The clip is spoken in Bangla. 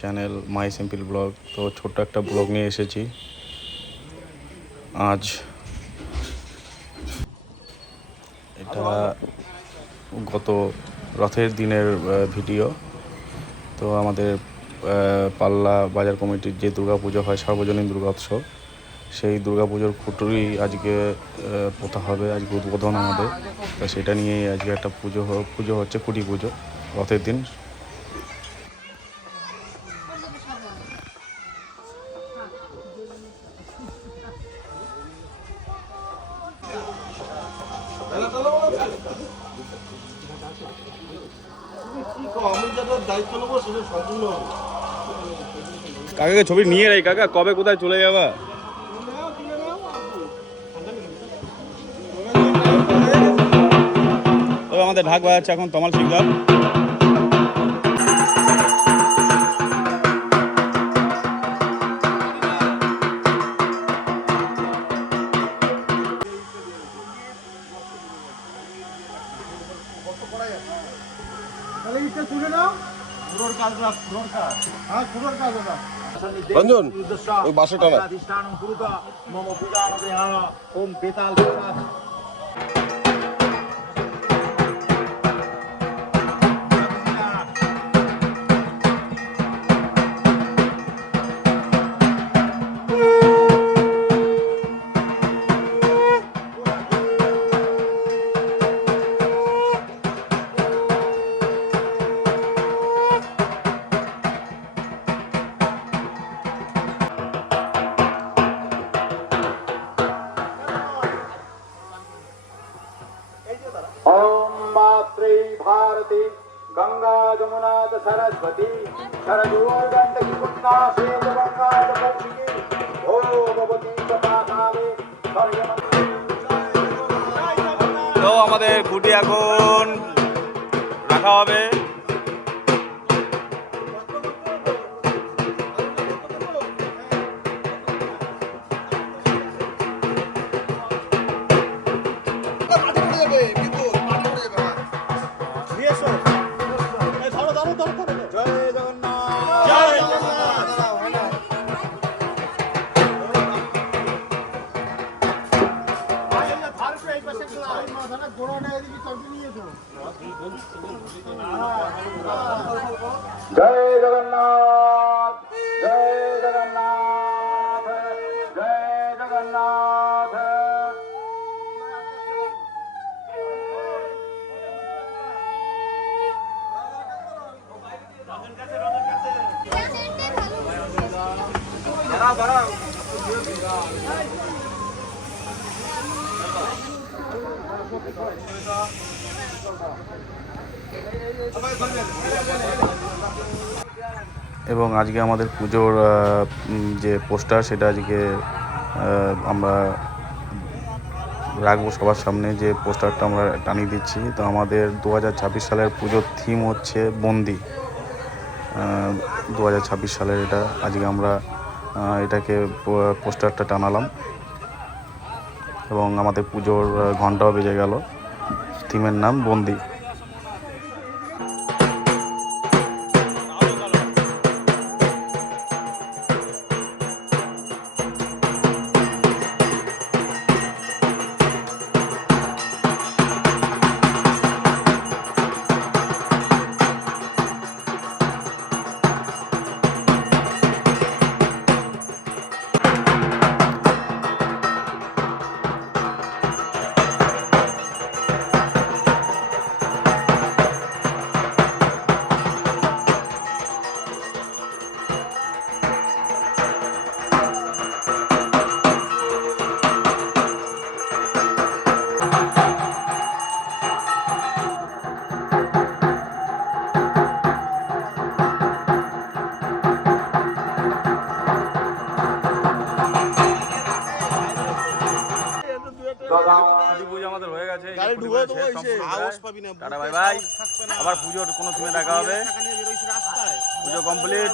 Channel my simple blog. তো ছোট্ট একটা ব্লগ নিয়ে এসেছি আজ। এটা গত রথের দিনের ভিডিও। তো আমাদের পাল্লা বাজার কমিটির যে দুর্গাপুজো হয়, সার্বজনীন দুর্গা উৎসব, সেই দুর্গাপুজোর খুঁটুরি আজকে পোতা হবে, আজকে উদ্বোধন আমাদের। তো সেটা নিয়েই আজকে একটা পুজো হচ্ছে, খুঁটি পুজো রথের দিন। কাকাকে ছবি নিয়ে রাই। কাকা কবে কোথায় চলে যাবা? তবে আমাদের ঢাক বাজাচ্ছে এখন তমাল শিকদার। রঞ্জন ওই বাসে টানা। ओम मात्रे भारती गंगा जमुना सरस्वती शरदूर्गंडकी कुंडा श्वेत गंगा जपौषिकी ओ भगवती कपाकाले তো আমাদের খুঁটি এখন রাখা হবে। जय जगन्नाथ जय जगन्नाथ जय जगन्नाथ। এবং আজকে আমাদের পুজোর যে পোস্টার, সেটা আজকে আমরা রাখবো সবার সামনে। যে পোস্টারটা আমরা টানিয়ে দিচ্ছি। তো আমাদের 2026 সালের পুজোর থিম হচ্ছে বন্দি। 2026 সালের এটা আজকে আমরা এটাকে পোস্টারটা টানালাম এবং আমাদের পুজোর ঘন্টাও বেজে গেল। থিমের নাম বন্দি। আমাদের হয়ে গেছে। Tata bye bye. আবার পুজোর কোনো সময় দেখা হবে। পুজো কমপ্লিট।